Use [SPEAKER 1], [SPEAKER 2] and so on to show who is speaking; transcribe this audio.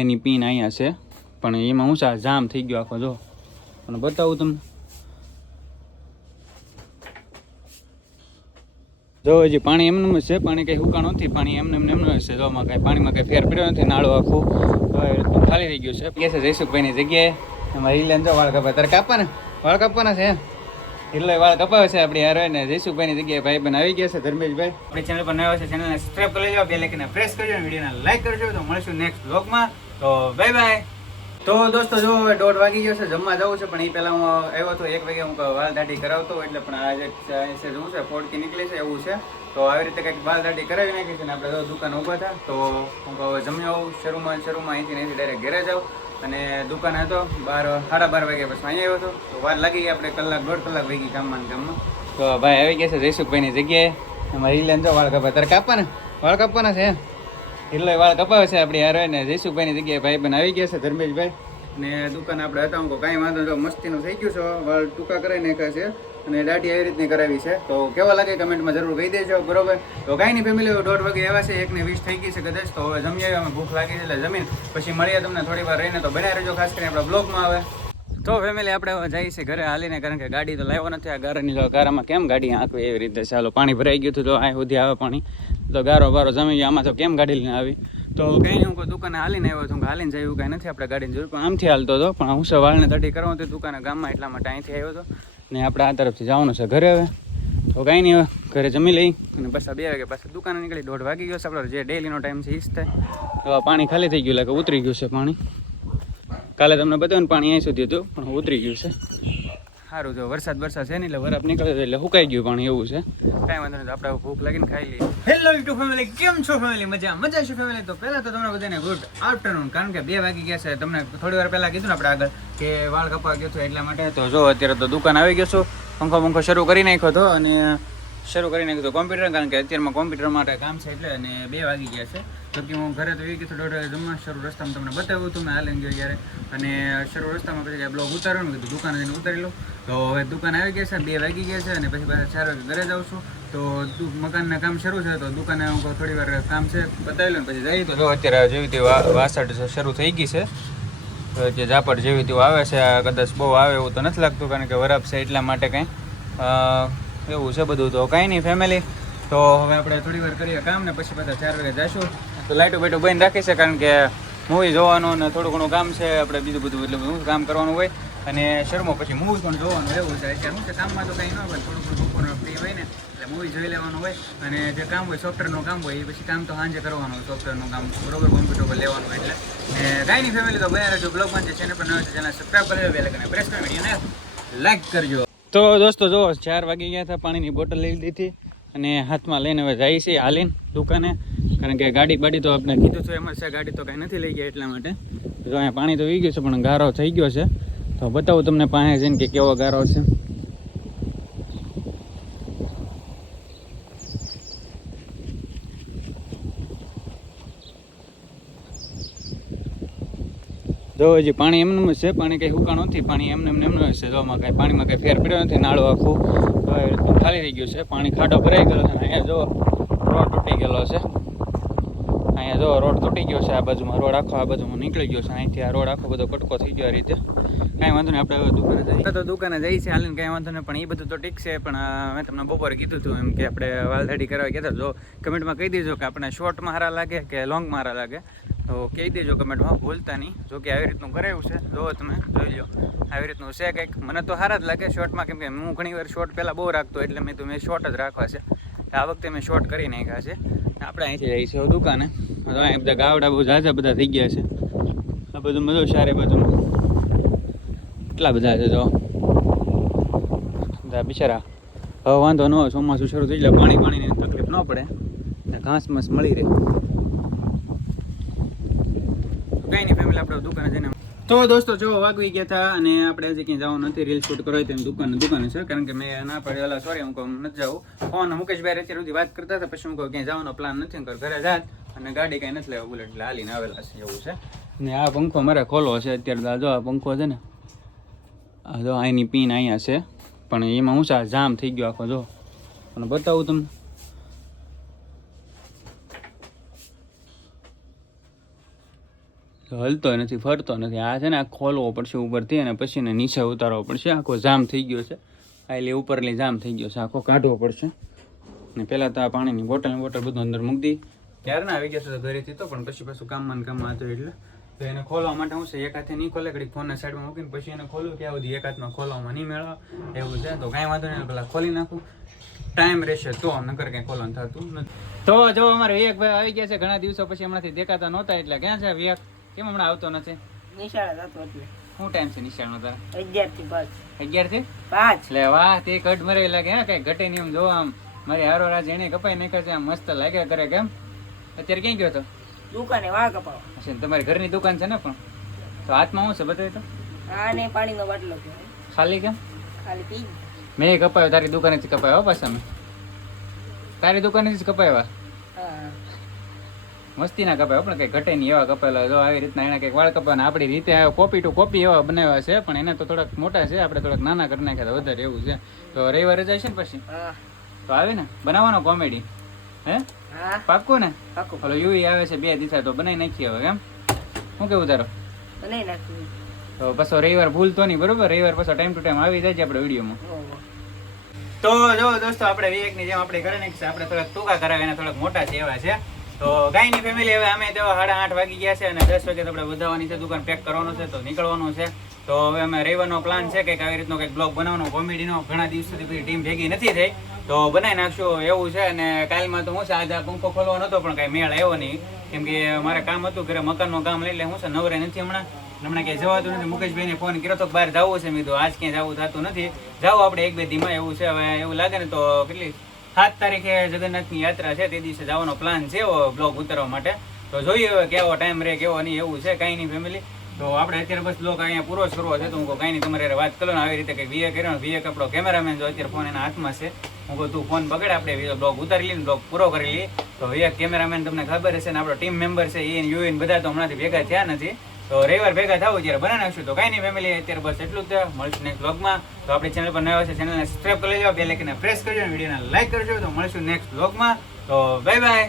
[SPEAKER 1] એની pin અહીંયા છે. પણ એમાં હું જામ થઈ ગયો આખો, જો. અને બતાવું તમને. જો, હજી પાણી એમનું છે, પાણી કંઈ હુકાણ નથી, પાણી એમને એમને એમનું છે, જો, આમાં કાંઈ પાણીમાં કંઈ ફેર પડ્યો નથી, નાળું આખું. ખાલી થઈ ગયું છે. કે છે જયસુખભાઈની જગ્યાએ. એમાં રીલેન જો, વાળ કાપા તારે કાપવાના? વાળ કાપવાના છે? એમ એટલે વાળ કપાવે છે આપણી હારો ને જયસુખભાઈની જગ્યાએ ભાઈ બન આવી ગયા છે ધર્મેશભાઈ. આપણી ચેનલ પર નવા છે ચેનલને સબસ્ક્રાઇબ કરી લેજો બે લાઇકને પ્રેસ કરજો અને વિડીયોને લાઈક કરજો તો મળશું નેક્સ્ટ બ્લોગમાં તો બાય બાય તો દોસ્તો જો હવે દોઢ વાગી ગયો છે જમવા જવું છે પણ એ પહેલા હું આવ્યો હતો એક વાગે હું વાળ દાઢી કરાવતો એટલે પણ આજે છે જવું છે ફોડકી નીકળી છે એવું છે. તો આવી રીતે કંઈક વાલ દાઢી કરાવી નાખી છે ને આપણે દુકાન ઊભા હતા તો હું કહું હવે જમી આવું શરૂમાં શરૂમાં અહીંથી ને અહીંથી ડાયરેક્ટ ઘરે જાઉં. અને દુકાન હતો બાર, સાડા બાર વાગ્યા પછી અહીંયા આવ્યો હતો. તો વાર લાગી ગઈ આપણે કલાક, દોઢ કલાક વહી ગામમાં ને ગામમાં. તો ભાઈ આવી ગયા છે જયસુખભાઈની જગ્યાએ. અમારી રીલેન જો વાળ કપાય તારે કાપવાના? વાળ કાપવાના છે એટલે વાળ કપાવે છે આપણી હારે ને જયસુખભાઈની જગ્યાએ ભાઈ બન આવી ગયા છે ધર્મેશભાઈ. ને દુકાન આપણે હતા કાંઈ વાંધો જો મસ્તીનું થઈ ગયું છે, વાળ ટૂંકા કરાવી નાખ્યા છે. અને દાઢી એવી રીતની કરાવી છે. તો કેવા લાગે કમેન્ટમાં જરૂર કહી દેજો, બરોબર? તો કાંઈ નહીં ફેમિલી દોઢ વાગે એવા છે, એકને વીસ થઈ ગઈ છે કદાચ, તો હવે જમી આવ્યા, અમે ભૂખ લાગી છે એટલે જમીન. પછી મળીએ તમને થોડી વાર રહીને, તો બનાવી રહેજો, ખાસ કરીને આપણા બ્લોગમાં આવે તો ફેમિલી આપણે જઈએ છીએ ઘરે હાલીને, કારણ કે ગાડી તો લાવ્યો નથી. આ ગારાની જો ગારામાં કેમ ગાડી આંકવી એવી રીતે ચાલો પાણી ભરાઈ ગયું હતું તો આ સુધી આવે પાણી. તો ગારો બારો જમી ગયો, આમાં તો કેમ ગાડી લઈને આવી? તો કંઈ હું કોઈ દુકાને હાલીને આવ્યો છું, હાલીને જાય કાંઈ નથી, આપણે ગાડીની જરૂર. પણ આમથી હાલતો હતો, પણ હું સવારને તટી કરવા હતી દુકાને ગામમાં એટલા માટે અહીંથી આવ્યો હતો. ને આપણે આ તરફથી જવાનું છે ઘરે હવે. તો કાંઈ નહીં હવે ઘરે જમી લઈ. અને પાછા બે વાગે પાછા દુકાને નીકળી દોઢ વાગી ગયો છે આપણો. જે ડેલીનો ટાઈમ છે એ જ થાય. તો પાણી ખાલી થઈ ગયું કે ઉતરી ગયું છે પાણી. કાલે તમને બતાવ્યું પાણી અહીં સુધી હતું પણ ઉતરી ગયું છે. સારું જો વરસાદ વરસાદ છે ને એટલે વરફ નીકળે એટલે સુકાઈ ગયું પણ એવું છે. કાંઈ વાંધો નહીં આપણે ભૂખ લાગીને ખાઈ લઈએ. હેલો યુટ્યુબ ફેમિલી કેમ છો ફેમિલી મજા મજા છે ફેમિલી તો પહેલાં તો તમને બધાને ગુડ આફ્ટરનૂન કારણ કે બે વાગી ગયા છે. તમને થોડી વાર પહેલાં કીધું ને આપણે આગળ કે વાળ કપા ગયો છો એટલા માટે. તો જો, અત્યારે તો દુકાન આવી ગયો છું. પંખો પંખો શરૂ કરી નાખ્યો હતો અને શરૂ કરી નાખ્યું હતું કોમ્પ્યુટર કારણ કે અત્યારમાં કોમ્પ્યુટર માટે કામ છે એટલે અને બે વાગી ગયા છે. તો કે હું ઘરે તો એ કીધું દોઢ જમવા શરૂ રસ્તામાં તમને બતાવ્યું હતું મેં હાલીને ગયો જ્યારે અને શરૂ રસ્તામાં પછી બ્લોગ ઉતાર્યો ને કીધું, દુકાને જઈને ઉતારી લઉં તો હવે દુકાન આવી ગયા છે, બે વાગી ગયા છે અને પછી પાછા ચાર વાગે ઘરે જાઉં છું. તો મકાનના કામ શરૂ છે, તો દુકાને હું થોડી વાર કામ છે, બતાવી લઉં ને પછી જઈએ. તો જો અત્યારે જેવી તે વાસઠ શરૂ થઈ ગઈ છે જે ઝાપટ જેવી તેવું આવે છે કદાચ બહુ આવે એવું તો નથી લાગતું, કારણ કે વરાપ છે એટલા માટે કંઈ. એવું છે બધું. તો કાંઈ નહીં ફેમિલી તો હવે આપણે થોડી વાર કરીએ કામ ને પછી બધા ચાર વાગે જઈશું તો લાઇટો બાઇટો બંધ રાખી છે કારણ કે મૂવી જોવાનું ને થોડું ઘણું કામ છે, આપણે બીજું બધું એટલે બધું કામ કરવાનું હોય. અને શરૂમાં પછી મૂવી પણ જોવાનું એવું છે. અત્યારે શું છે, કામમાં તો કંઈ ન હોય, થોડું ઘણું બપોરનું ફ્રી હોય ને, એટલે મૂવી જોઈ લેવાનું હોય. અને જે કામ હોય સોફ્ટવેરનું કામ હોય, એ પછી કામ તો સાંજે કરવાનું હોય સોફ્ટવેરનું કામ. બરોબર કોમ્પ્યુટર પર લેવાનું એટલે. ને કાંઈ નહીં ફેમિલી તો બન્યા રહેજો. બ્લોગમાં જે ચેનલ પર નવા છે ચેનલ સબસ્ક્રાઈબ કરી દેજો બેલ પ્રેસ કરી વિડીયોને લાઈક કરજો. તો દોસ્તો જો, ચાર વાગી ગયા હતા, પાણીની બોટલ લઈ લીધી અને હાથમાં લઈને હવે જાય છે હાલીને દુકાને. કારણ કે ગાડી બાડી તો આપણે કીધું છે, એમ છે, ગાડી તો કાંઈ નથી લઈ ગયા એટલા માટે. જો અહીંયા પાણી તો વી ગયું છે, પણ ગારો થઈ ગયો છે. તો બતાવું તમને પાસે જઈને કે કેવો ગારો છે. જો હજી પાણી એમનું છે, પાણી કંઈ હુકાણ નથી, પાણી એમને એમને એમનું છે. જો કાંઈ પાણીમાં કંઈ ફેર પડ્યો નથી, નાળું આખું તો ખાલી થઈ ગયું છે. પાણી ખાડો ભરાઈ ગયો છે અહીંયા જો રોડ તૂટી ગયેલો છે. અહીંયા જો રોડ તૂટી ગયો છે આ બાજુમાં, રોડ આખો આ બાજુમાં નીકળી ગયો છે. અહીંથી આ રોડ આખો બધો કટકો થઈ ગયો આ રીતે. કાંઈ વાંધો નહીં, આપણે હવે દુકાને જઈએ. તો દુકાને જઈએ છીએ હાલીને, કાંઈ વાંધો નહીં, પણ એ બધું તો ઠીક છે. પણ મેં તમને બપોરે કીધું હતું એમ કે આપણે વાલધાડી કરવા કહેતા જો કમેન્ટમાં કહી દેજો કે આપણે શોર્ટમાં હારા લાગે કે લોંગમાં હારા લાગે? તો કહી દેજો કમેન્ટમાં ભૂલતા નહીં. જો કે આવી રીતનું કરાયું છે, જો તમે જોઈ લો આવી રીતનું છે કંઈક. મને તો સારા જ લાગે શોર્ટમાં, કેમ કે હું ઘણી વાર શોર્ટ પહેલાં બહુ રાખતો એટલે મેં તો, મેં શોર્ટ જ રાખવા છે. આ વખતે મેં શોર્ટ કરી નાખ્યા છે. આપણે અહીંથી જઈએ છીએ દુકાને તો અહીં બધા ગાવડા, બહુ ઝાઝા બધા થઈ ગયા છે. આ બધું બધું સારી બધું. એટલા બધા છે જો. બિચારા. હવે વાંધો ન હોય, ચોમાસું શરૂ થઈ જાય. પાણી પાણીની તકલીફ ન પડે. ઘાસ માસ મળી રહે. કાંઈ નહીં ફેમિલી આપણે દુકાને જઈને તો દોસ્તો, જો વાગવી ગયા હતા અને આપણે હજી ક્યાંય જવાનું નથી રીલ શૂટ કરો તેમ દુકાન, દુકાને છે, કારણ કે મેં ના પડે. ઓલા સોરી હું કહું, નથી જાઉં ફોન મુકેશભાઈ અત્યારે સુધી વાત કરતા હતા, પછી હું કહું, ક્યાંય જવાનો પ્લાન નથી કર ઘરે જાત. અને ગાડી કાંઈ નથી લેવા, બુલેટ એટલે હાલીને આવેલા છે, એવું છે. ને આ પંખો મારે ખોલો છે, અત્યારે જો આ પંખો છે ને, આ જો અહીંની પિન અહીંયા છે. પણ એમાં હું છે જામ થઈ ગયો આખો, જો. અને બતાવું તમને. હલતો નથી, ફરતો નથી. આ છે ને આ ખોલવો પડશે ઉપરથી અને પછી ને નીચે ઉતારવો પડશે. આખો જામ થઈ ગયો છે. આ એટલે ઉપરલી જામ થઈ ગયો છે. આખો કાઢવો પડશે. ને પહેલાં તો આ પાણીની બોટલ બોટલ બધું અંદર મૂકી દી ક્યારે ના આવી ગયા તો ઘરેથી તો, પણ પછી પાછું કામમાં કામમાં હતું એટલે. તો એને ખોલવા માટે હું છે, એક હાથે નહીં ખોલે ઘડી ફોનના સાઈડમાં મૂકીને પછી એને ખોલું ત્યાં સુધી એક હાથમાં ખોલવામાં નહીં મેળવા. એવું છે. તો કાંઈ વાંધો નહીં, પેલા ખોલી નાખું. ટાઈમ રહેશે તો નકર કંઈ ખોલવાનું થતું નથી. તો જો અમારે વિવેકભાઈ આવી ગયા છે. ઘણા દિવસો પછી હમણાંથી દેખાતા નહોતા, એટલે ક્યાં છે વિવેક? કેમ હમણાં આવતો નથી? નિશાળે જતો એટલે. શું ટાઈમ છે નિશાળનો તારા? અગિયારથી પાંચ. અગિયારથી પાંચ. એટલે વાહ તે કટ મરે લાગે હા કઈ ઘટે નહીં જો આમ. મારી હારો રાજ એને કપાઈ નાખ્યો છે આમ મસ્ત લાગ્યા કરે કેમ? અત્યારે ક્યાં ગયો હતો? દુકાને વાહ કપાવા. તમારી ઘરની દુકાન છે ને પણ? તો હાથમાં શું છે બતાવી તો? આને પાણીનો બાટલો ખાલી કેમ? ખાલી પી. મેં કપાયો તારી દુકાનેથી કપાયો પાછા મેં. તારી દુકાનેથી જ કપાયો હા. મસ્તી ના કપાય પણ કઈ ઘટે નહીં એવા કપાયેલા જો આવી રીતના એના કંઈક વાળ કપાવાના આપણી રીતે કોપી ટુ કોપી એવા બનાવ્યા છે પણ એને તો થોડાક મોટા છે આપણે થોડાક નાના કરી નાખ્યા વધારે એવું છે. તો રવિવાર રજા છે ને પછી? તો આવે ને? બનાવવાનો કોમેડી હે? પાક્કું ને? પાકું ઓલો યુવી આવે છે બે દિશા તો બનાવી નાખીએ હવે એમ? શું કેવું તારો? બનાવી નાખ્યું તો પછી રવિવાર ભૂલતો નહીં બરોબર? રવિવાર પછી ટાઈમ ટુ ટાઈમ આવી જાય છે આપણે વિડીયોમાં. તો જો દોસ્તો આપણે વિવેકની જેમ આપણે કરી નાખીશું. આપણે થોડાક ટૂંકા કરાવે એના થોડાક મોટા છે એવા છે. તો ગાયની ફેમિલી હવે અમે તો સાડા આઠ વાગી ગયા છે અને દસ વાગે તો આપણે વધારવાની છે દુકાન પેક કરવાનું છે તો નીકળવાનું છે. તો હવે અમે રહેવાનો પ્લાન છે કંઈક આવી રીતનો કંઈક બ્લોગ બનાવવાનો કોમેડીનો ઘણા દિવસોથી પછી ટીમ ભેગી નથી થઈ. તો બનાવી નાખશું એવું છે અને કાલમાં તો હું છે, આજે પંખો ખોલવાનો હતો પણ કાંઈ મેળ આવ્યો નહીં. કેમ કે મારે કામ હતું, ઘરે મકાનનું કામ લઈ લે, હું છે, નવરે નથી હમણાં. હમણાં ક્યાંય જવાતું નથી. મુકેશભાઈને ફોન કર્યો તો બહાર જવું છે મેં કીધું, આજ ક્યાંય જવું થતું નથી. જાઓ આપણે એક બે ધીમા, એવું છે, હવે એવું લાગે ને તો કેટલી સાત તારીખે જગન્નાથની યાત્રા છે, તે દિવસે જવાનો પ્લાન છે બ્લોગ ઉતારવા માટે. તો જોઈએ હવે કેવો ટાઈમ રહે કેવો નહીં, એવું છે, કાંઈ નહીં ફેમિલી તો આપણે અત્યારે બસ બ્લોગ અહીંયા પૂરો જ છે, તો હું કહું કાંઈ નહીં, તમારે વાત કરો ને આવી રીતે કંઈક વીએ કર્યો વીએ આપણો કેમેરામેન જો અત્યારે ફોન એના હાથમાં છે, હું કહું તું ફોન પકડ, આપણે બ્લોગ ઉતારી લઈએ બ્લોગ પૂરો કરી લઈએ. તો વીએ કેમેરામેન તમને ખબર હશે ને, આપણો ટીમ મેમ્બર છે, એ યુએન બધા તો હમણાંથી ભેગા થયા નથી. તો રવિવાર ભેગા થાવ ત્યારે બનાવી નાખશું. તો કાંઈ નહીં ફેમિલી અત્યારે બસ એટલું જ મળશું નેક્સ્ટ બ્લોગમાં તો આપણી ચેનલ પર નવા છે ચેનલને સબસ્ક્રાઈબ કરી લેજો. બે લાઇકને પ્રેસ કરજો વિડીયોને લાઈક કરજો. તો મળશું નેક્સ્ટ બ્લોગમાં તો બાય બાય